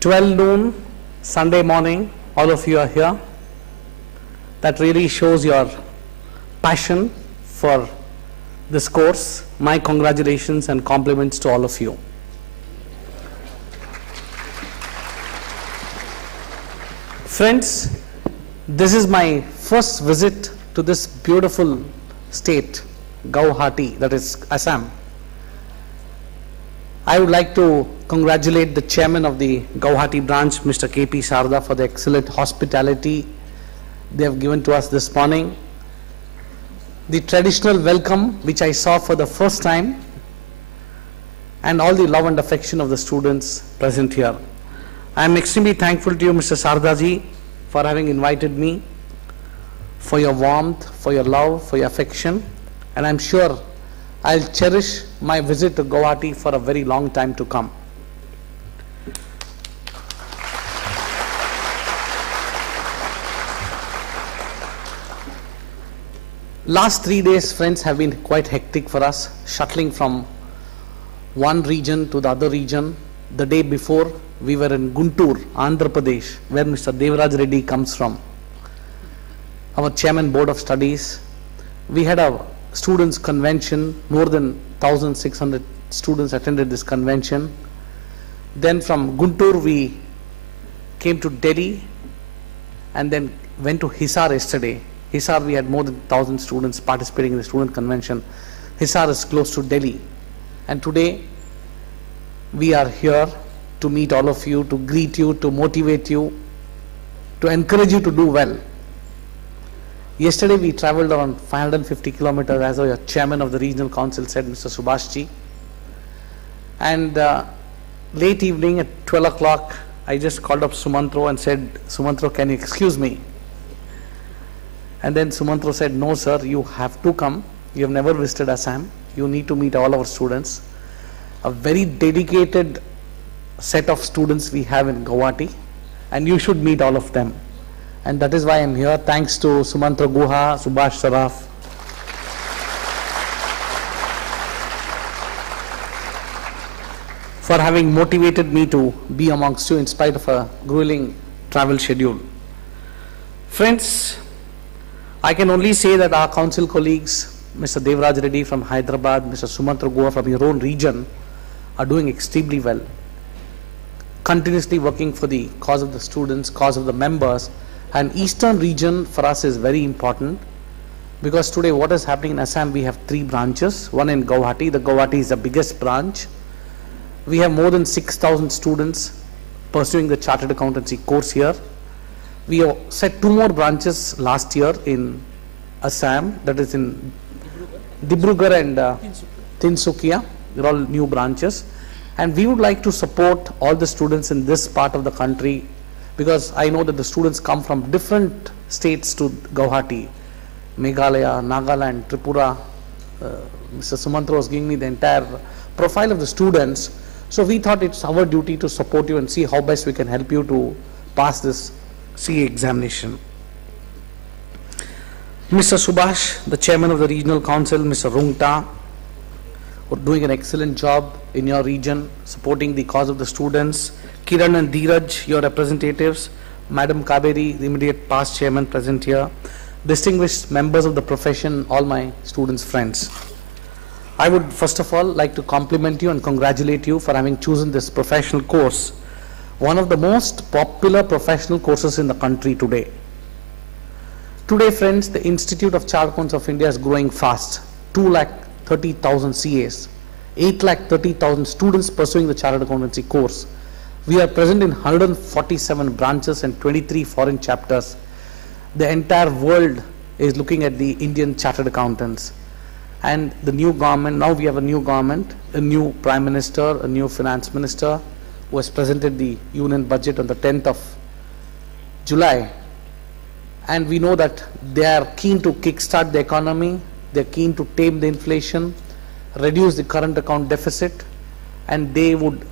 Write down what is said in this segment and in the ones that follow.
12 noon, Sunday morning, all of you are here. That really shows your passion for this course. My congratulations and compliments to all of you. Friends, this is my first visit to this beautiful state, Guwahati, that is Assam. I would like to congratulate the chairman of the Guwahati branch, Mr. K.P. Sarda, for the excellent hospitality they have given to us this morning. The traditional welcome, which I saw for the first time, and all the love and affection of the students present here. I am extremely thankful to you, Mr. Sardaji, for having invited me, for your warmth, for your love, for your affection, and I am sure I'll cherish my visit to Guwahati for a very long time to come. Last 3 days, friends, have been quite hectic for us, shuttling from one region to the other region. The day before, we were in Guntur, Andhra Pradesh, where Mr. Devraj Reddy comes from, our chairman board of studies. We had a students convention. More than 1,600 students attended this convention. Then from Guntur we came to Delhi and then went to Hisar yesterday. Hisar, we had more than 1,000 students participating in the student convention. Hisar is close to Delhi, and today we are here to meet all of you, to greet you, to motivate you, to encourage you to do well. Yesterday we traveled around 550 kilometers, as our chairman of the regional council said, Mr. Subhashji. And late evening at 12 o'clock, I just called up Sumantro and said, Sumantro, can you excuse me? And then Sumantro said, no sir, you have to come. You have never visited Assam. You need to meet all our students. A very dedicated set of students we have in Guwahati, and you should meet all of them. And that is why I am here. Thanks to Sumantro Guha, Subhash Saraf. For having motivated me to be amongst you in spite of a grueling travel schedule. Friends, I can only say that our council colleagues, Mr. Devraj Reddy from Hyderabad, Mr. Sumantro Guha from your own region, are doing extremely well. Continuously working for the cause of the students, cause of the members. And eastern region for us is very important, because today what is happening in Assam, we have 3 branches. One in Guwahati. The Guwahati is the biggest branch. We have more than 6,000 students pursuing the chartered accountancy course here. We have set 2 more branches last year in Assam, that is in Dibrugarh and Tinsukia. They're all new branches. And we would like to support all the students in this part of the country, because I know that the students come from different states to Guwahati, Meghalaya, Nagaland, Tripura. Mr. Sumantro was giving me the entire profile of the students. So we thought it's our duty to support you and see how best we can help you to pass this CA examination. Mr. Subhash, the chairman of the regional council, Mr. Rungta, are doing an excellent job in your region, supporting the cause of the students. Kiran and Dheeraj, your representatives. Madam Kaberi, the immediate past chairman present here. Distinguished members of the profession, all my students' friends. I would first of all like to compliment you and congratulate you for having chosen this professional course, one of the most popular professional courses in the country today. Today, friends, the Institute of Chartered Accountants of India is growing fast. 230,000 CAs, 830,000 students pursuing the chartered accountancy course. We are present in 147 branches and 23 foreign chapters. The entire world is looking at the Indian chartered accountants. And the new government, now we have a new government, a new prime minister, a new finance minister, who has presented the union budget on the 10th of July. And we know that they are keen to kickstart the economy, they are keen to tame the inflation, reduce the current account deficit, and they would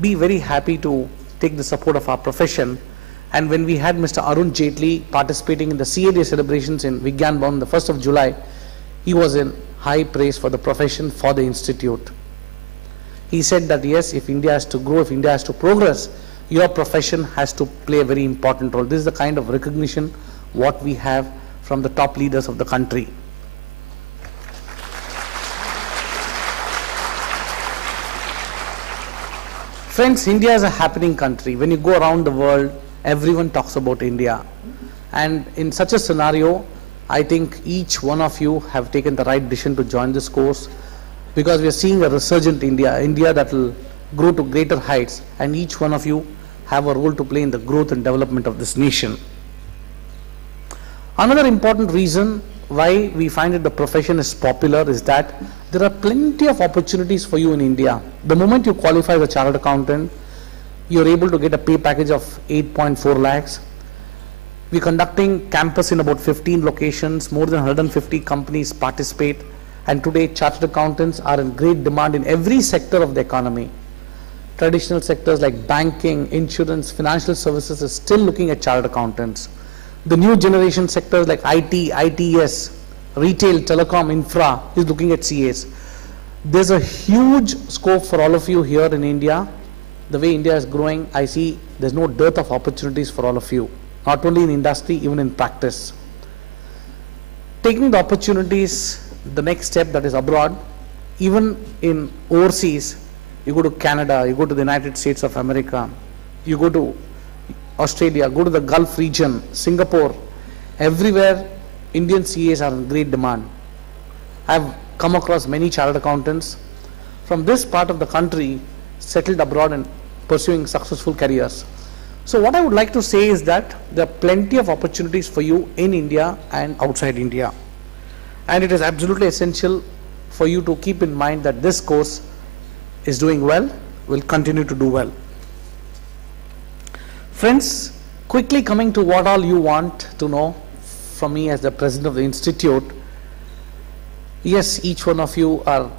be very happy to take the support of our profession. And when we had Mr. Arun Jaitley participating in the CA Day celebrations in Vigyan Bhavan on the 1st of July, he was in high praise for the profession, for the institute. He said that yes, if India has to grow, if India has to progress, your profession has to play a very important role. This is the kind of recognition what we have from the top leaders of the country. Friends, India is a happening country. When you go around the world, everyone talks about India. And in such a scenario, I think each one of you have taken the right decision to join this course, because we are seeing a resurgent India, India that will grow to greater heights, and each one of you have a role to play in the growth and development of this nation. Another important reason why we find that the profession is popular is that there are plenty of opportunities for you in India. The moment you qualify as a chartered accountant, you are able to get a pay package of 8.4 lakhs. We are conducting campus in about 15 locations, more than 150 companies participate, and today chartered accountants are in great demand in every sector of the economy. Traditional sectors like banking, insurance, financial services is still looking at chartered accountants. The new generation sectors like IT, ITES, retail, telecom, infra is looking at CAs. There's a huge scope for all of you here in India. The way India is growing, I see there's no dearth of opportunities for all of you, not only in industry, even in practice. Taking the opportunities, the next step, that is abroad, even in overseas, you go to Canada, you go to the United States of America, you go to Australia, go to the Gulf region, Singapore, everywhere Indian CAs are in great demand. I have come across many chartered accountants from this part of the country settled abroad and pursuing successful careers. So what I would like to say is that there are plenty of opportunities for you in India and outside India. And it is absolutely essential for you to keep in mind that this course is doing well, will continue to do well. Friends, quickly coming to what all you want to know from me as the president of the institute. Yes, each one of you are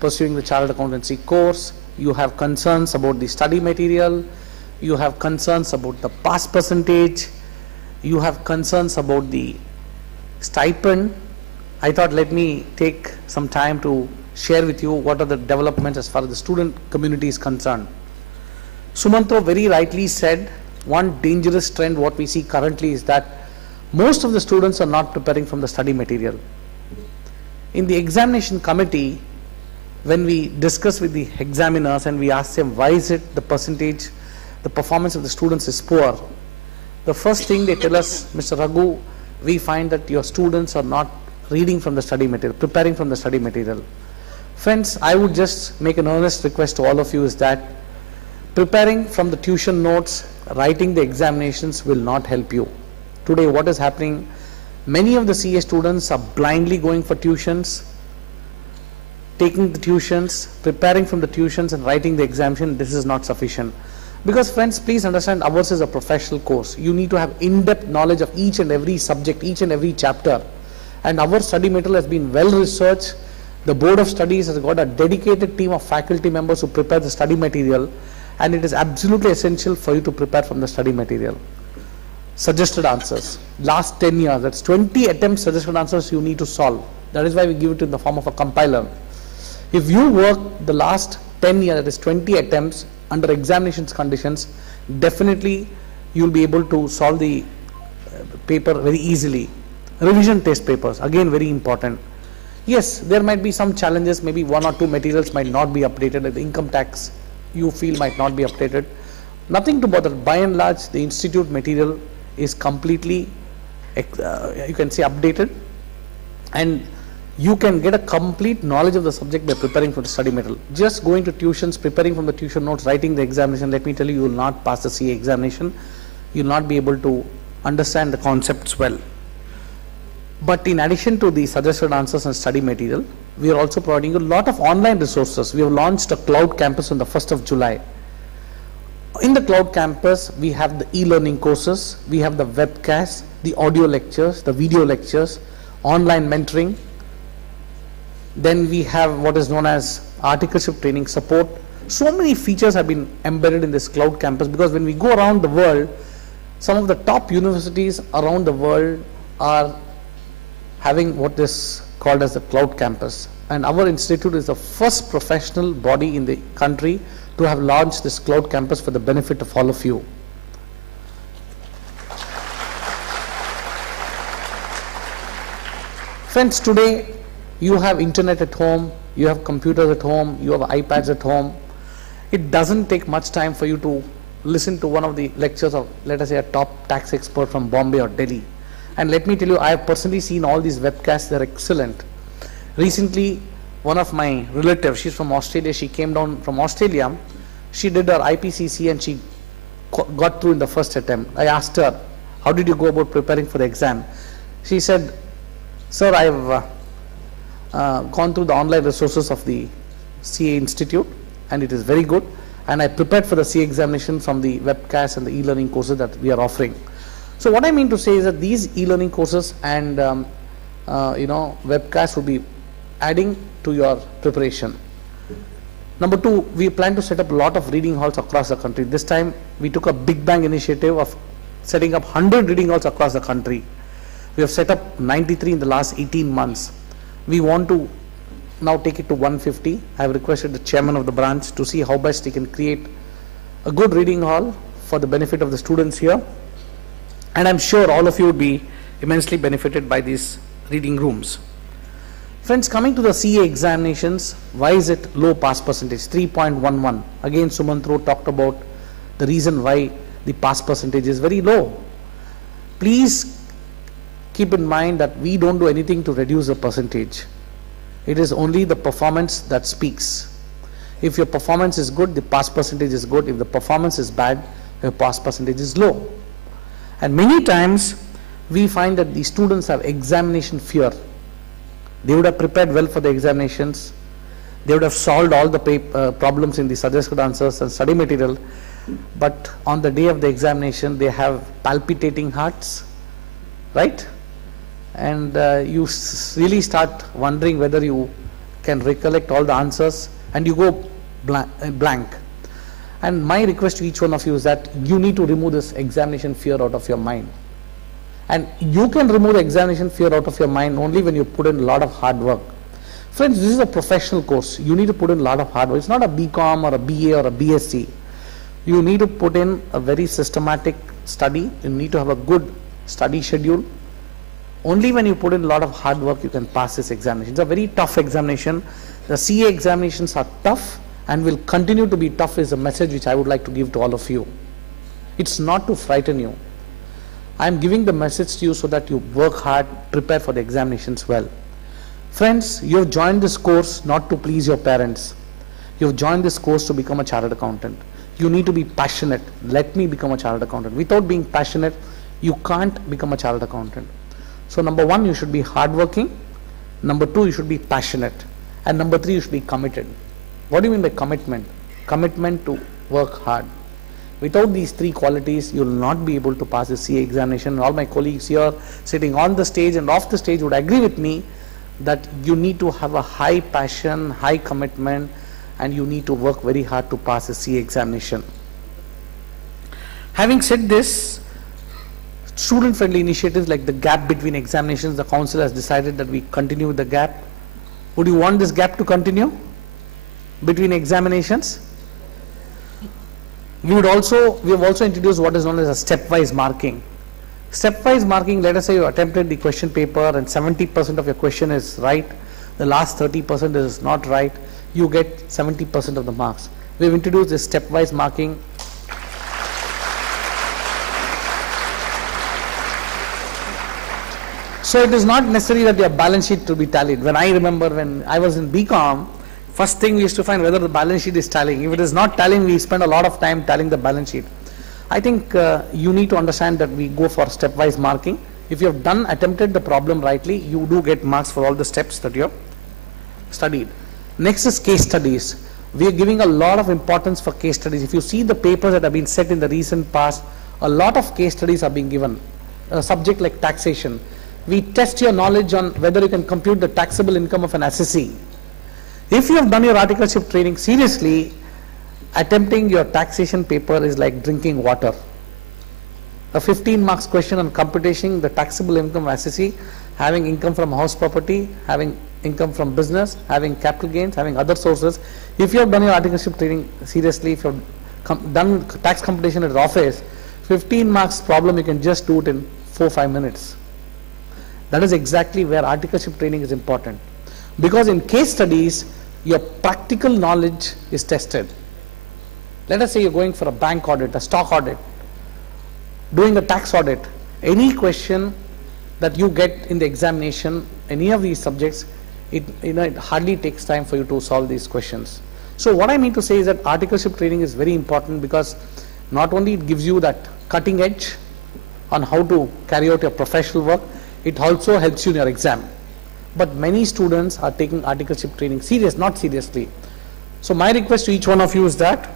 pursuing the chartered accountancy course. You have concerns about the study material. You have concerns about the pass percentage. You have concerns about the stipend. I thought let me take some time to share with you what are the developments as far as the student community is concerned. Sumantro very rightly said, one dangerous trend what we see currently is that most of the students are not preparing from the study material. In the examination committee, when we discuss with the examiners and we ask them why is it the percentage, the performance of the students is poor, the first thing they tell us, Mr. Raghu, we find that your students are not reading from the study material, preparing from the study material. Friends, I would just make an earnest request to all of you is that preparing from the tuition notes, writing the examinations will not help you. Today what is happening, many of the CA students are blindly going for tuitions, taking the tuitions, preparing from the tuitions and writing the examination. This is not sufficient. Because friends, please understand, ours is a professional course. You need to have in-depth knowledge of each and every subject, each and every chapter. And our study material has been well researched. The Board of Studies has got a dedicated team of faculty members who prepare the study material, and it is absolutely essential for you to prepare from the study material. Suggested answers. Last 10 years, that's 20 attempts suggested answers you need to solve. That is why we give it in the form of a compiler. If you work the last 10 years, that is 20 attempts under examinations conditions, definitely you will be able to solve the paper very easily. Revision test papers, again very important. Yes, there might be some challenges, maybe one or two materials might not be updated, like the income tax you feel might not be updated. Nothing to bother. By and large, the institute material is completely, you can say, updated, and you can get a complete knowledge of the subject by preparing for the study material. Just going to tuitions, preparing from the tuition notes, writing the examination, let me tell you, you will not pass the CA examination. You will not be able to understand the concepts well. But in addition to the suggested answers and study material, we are also providing a lot of online resources. We have launched a cloud campus on the 1st of July. In the cloud campus, we have the e-learning courses, we have the webcasts, the audio lectures, the video lectures, online mentoring. Then we have what is known as articleship training support. So many features have been embedded in this cloud campus, because when we go around the world, some of the top universities around the world are having what is called as the cloud campus, and our institute is the first professional body in the country to have launched this cloud campus for the benefit of all of you. Friends, today you have internet at home, you have computers at home, you have iPads at home. It doesn't take much time for you to listen to one of the lectures of, let us say, a top tax expert from Bombay or Delhi. And let me tell you, I have personally seen all these webcasts, they're excellent. Recently, one of my relatives, she's from Australia, she came down from Australia, she did her IPCC and she got through in the first attempt. I asked her, how did you go about preparing for the exam? She said, sir, I've gone through the online resources of the CA Institute and it is very good, and I prepared for the CA examination from the webcast and the e-learning courses that we are offering. So what I mean to say is that these e-learning courses and webcasts will be adding to your preparation. Number two, we plan to set up a lot of reading halls across the country. This time we took a big bang initiative of setting up 100 reading halls across the country. We have set up 93 in the last 18 months. We want to now take it to 150. I have requested the chairman of the branch to see how best he can create a good reading hall for the benefit of the students here. And I'm sure all of you would be immensely benefited by these reading rooms. Friends, coming to the CA examinations, why is it low pass percentage, 3.11? Again, Sumantro talked about the reason why the pass percentage is very low. Please keep in mind that we don't do anything to reduce the percentage. It is only the performance that speaks. If your performance is good, the pass percentage is good. If the performance is bad, your pass percentage is low. And many times we find that the students have examination fear. They would have prepared well for the examinations. They would have solved all the problems in the suggested answers and study material. But on the day of the examination, they have palpitating hearts, right? And you really start wondering whether you can recollect all the answers, and you go blank. And my request to each one of you is that you need to remove this examination fear out of your mind. And you can remove the examination fear out of your mind only when you put in a lot of hard work. Friends, this is a professional course. You need to put in a lot of hard work. It's not a BCom or a BA or a BSc. You need to put in a very systematic study. You need to have a good study schedule. Only when you put in a lot of hard work, you can pass this examination. It's a very tough examination. The CA examinations are tough and will continue to be tough, is a message which I would like to give to all of you. It's not to frighten you. I am giving the message to you so that you work hard, prepare for the examinations well. Friends, you have joined this course not to please your parents. You have joined this course to become a chartered accountant. You need to be passionate. Let me become a chartered accountant. Without being passionate, you can't become a chartered accountant. So number one, you should be hardworking. Number two, you should be passionate. And number three, you should be committed. What do you mean by commitment? Commitment to work hard. Without these three qualities, you will not be able to pass the CA examination. All my colleagues here sitting on the stage and off the stage would agree with me that you need to have a high passion, high commitment, and you need to work very hard to pass the CA examination. Having said this, student-friendly initiatives like the gap between examinations, the council has decided that we continue with the gap. Would you want this gap to continue between examinations? We have also introduced what is known as a stepwise marking. Stepwise marking, let us say you attempted the question paper and 70% of your question is right, the last 30% is not right, you get 70% of the marks. We have introduced this stepwise marking. So it is not necessary that your balance sheet to be tallied. When I remember when I was in BCom, first thing we used to find whether the balance sheet is tallying. If it is not tallying, we spend a lot of time tallying the balance sheet. I think you need to understand that we go for stepwise marking. If you have attempted the problem rightly, you do get marks for all the steps that you have studied. Next is case studies. We are giving a lot of importance for case studies. If you see the papers that have been set in the recent past, a lot of case studies are being given. A subject like taxation. We test your knowledge on whether you can compute the taxable income of an assessee. If you have done your articleship training seriously, attempting your taxation paper is like drinking water. A 15 marks question on computation the taxable income of assessee, having income from house property, having income from business, having capital gains, having other sources. If you have done your articleship training seriously, if you have done tax computation at the office, 15 marks problem you can just do it in 4-5 minutes. That is exactly where articleship training is important. Because in case studies, your practical knowledge is tested. Let us say you're going for a bank audit, a stock audit, doing a tax audit. Any question that you get in the examination, any of these subjects, it hardly takes time for you to solve these questions. So what I mean to say is that articleship training is very important, because not only it gives you that cutting edge on how to carry out your professional work, it also helps you in your exam. But many students are taking articleship training not seriously. So my request to each one of you is that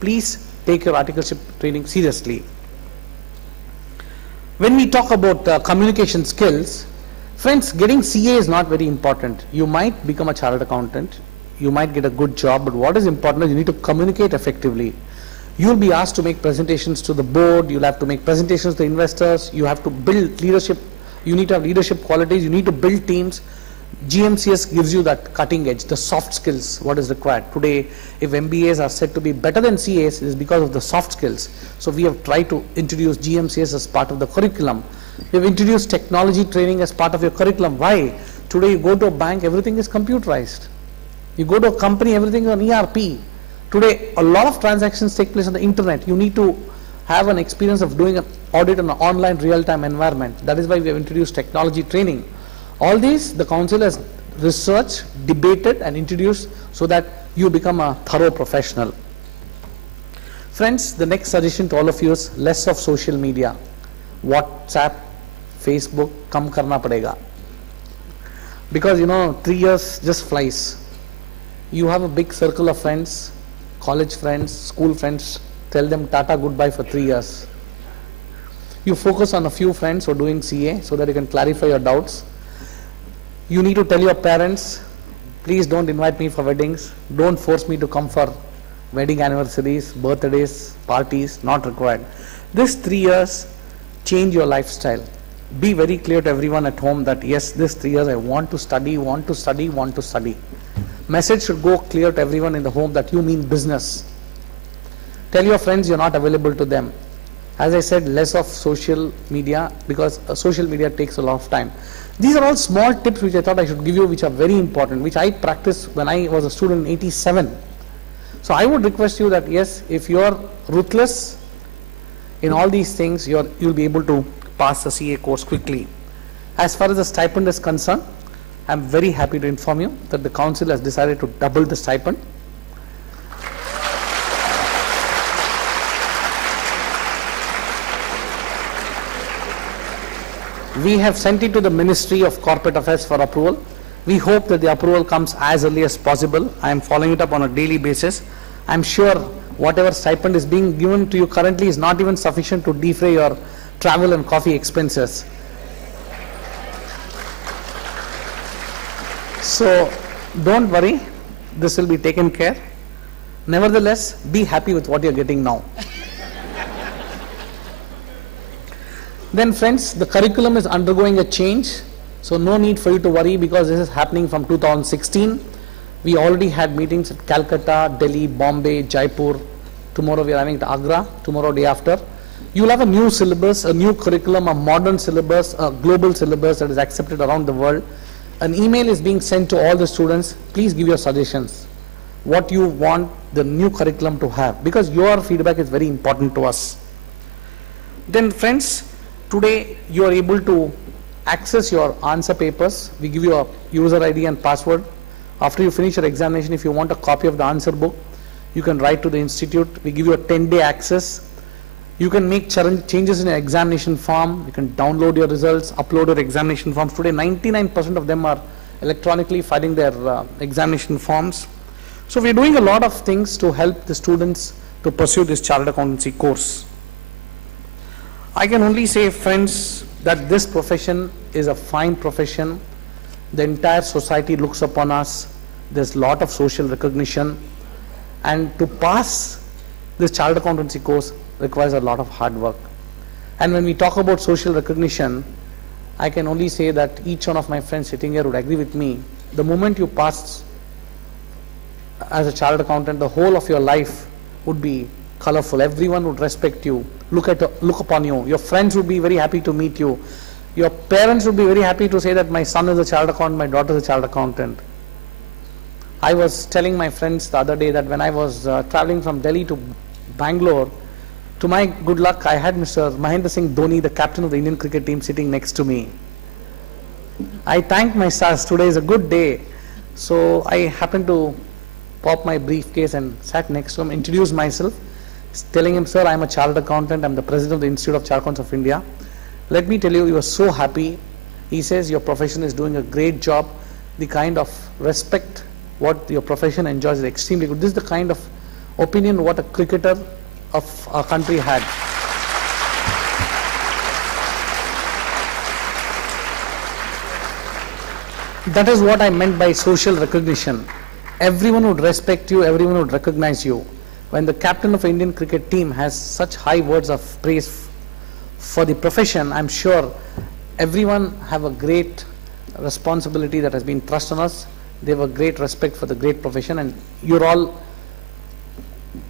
please take your articleship training seriously. When we talk about communication skills, friends, getting CA is not very important. You might become a chartered accountant, you might get a good job, but what is important is you need to communicate effectively. You'll be asked to make presentations to the board, you'll have to make presentations to investors, you have to build leadership, you need to have leadership qualities, you need to build teams. GMCS gives you that cutting edge, the soft skills, what is required. Today, if MBAs are said to be better than CAs, it is because of the soft skills. So we have tried to introduce GMCS as part of the curriculum. We have introduced technology training as part of your curriculum. Why? Today you go to a bank, everything is computerized. You go to a company, everything is on ERP. Today, a lot of transactions take place on the internet. You need to have an experience of doing an audit in an online real-time environment. That is why we have introduced technology training. All these, the council has researched, debated and introduced so that you become a thorough professional. Friends, the next suggestion to all of you is less of social media. WhatsApp, Facebook, kam karna padega. Because 3 years just flies. You have a big circle of friends, college friends, school friends, tell them tata goodbye for 3 years. You focus on a few friends who are doing CA so that you can clarify your doubts. You need to tell your parents, please don't invite me for weddings, don't force me to come for wedding anniversaries, birthdays, parties, not required. This 3 years, change your lifestyle. Be very clear to everyone at home that yes, this 3 years I want to study, want to study, want to study. Message should go clear to everyone in the home that you mean business. Tell your friends you're not available to them. As I said, less of social media, because social media takes a lot of time. These are all small tips which I thought I should give you, which are very important, which I practiced when I was a student in 87. So I would request you that yes, if you're ruthless in all these things, you'll be able to pass the CA course quickly. As far as the stipend is concerned, I'm very happy to inform you that the council has decided to double the stipend. We have sent it to the Ministry of Corporate Affairs for approval. We hope that the approval comes as early as possible. I am following it up on a daily basis. I'm sure whatever stipend is being given to you currently is not even sufficient to defray your travel and coffee expenses. So don't worry, this will be taken care. Nevertheless, be happy with what you're getting now. Then friends, the curriculum is undergoing a change, so no need for you to worry, because this is happening from 2016. We already had meetings at Calcutta, Delhi, Bombay, Jaipur. Tomorrow we are having to Agra, tomorrow day after. You will have a new syllabus, a new curriculum, a modern syllabus, a global syllabus that is accepted around the world. An email is being sent to all the students. Please give your suggestions, what you want the new curriculum to have, because your feedback is very important to us. Then friends, today you are able to access your answer papers. We give you a user ID and password. After you finish your examination, if you want a copy of the answer book, you can write to the institute. We give you a 10-day access. You can make changes in your examination form. You can download your results, upload your examination forms. Today 99% of them are electronically filing their examination forms. So we are doing a lot of things to help the students to pursue this chartered accountancy course. I can only say, friends, that this profession is a fine profession. The entire society looks upon us. There's a lot of social recognition, and to pass this chartered accountancy course requires a lot of hard work. And when we talk about social recognition, I can only say that each one of my friends sitting here would agree with me the moment you pass as a chartered accountant, the whole of your life would be colorful. Everyone would respect you, look upon you. Your friends would be very happy to meet you. Your parents would be very happy to say that my son is a chartered accountant, my daughter is a chartered accountant. I was telling my friends the other day that when I was traveling from Delhi to Bangalore, to my good luck, I had Mr. Mahendra Singh Dhoni, the captain of the Indian cricket team, sitting next to me. I thanked my stars. Today is a good day. So I happened to pop my briefcase and sat next to him, introduced myself, telling him, sir, I'm a chartered accountant. I'm the president of the Institute of Chartered Accountants of India. Let me tell you, he was so happy. He says your profession is doing a great job. The kind of respect what your profession enjoys is extremely good. This is the kind of opinion what a cricketer of our country had. That is what I meant by social recognition. Everyone would respect you, everyone would recognize you. When the captain of an Indian cricket team has such high words of praise for the profession, I'm sure everyone have a great responsibility that has been thrust on us. They have a great respect for the great profession, and you're all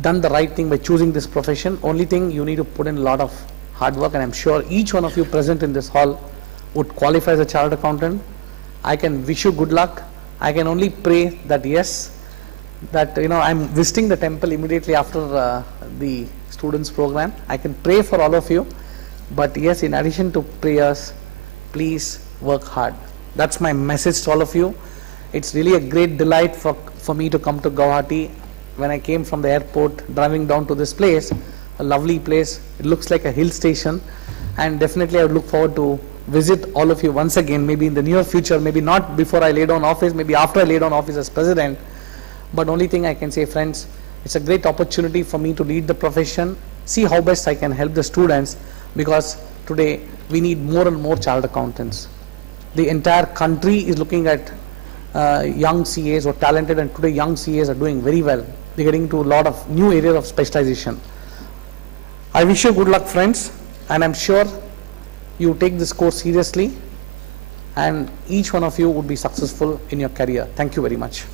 done the right thing by choosing this profession. Only thing, you need to put in a lot of hard work, and I'm sure each one of you present in this hall would qualify as a chartered accountant. I can wish you good luck. I can only pray that yes, that I'm visiting the temple immediately after the students program. I can pray for all of you, but yes, in addition to prayers, please work hard. That's my message to all of you. It's really a great delight for me to come to Guwahati. When I came from the airport, driving down to this place, a lovely place. It looks like a hill station, and definitely I would look forward to visit all of you once again, maybe in the near future, maybe not before I lay down office, maybe after I lay down office as president. But only thing I can say, friends, it's a great opportunity for me to lead the profession, see how best I can help the students, because today we need more and more chartered accountants. The entire country is looking at young CAs who are talented, and today young CAs are doing very well. They're getting into a lot of new areas of specialization. I wish you good luck, friends, and I'm sure you take this course seriously, and each one of you would be successful in your career. Thank you very much.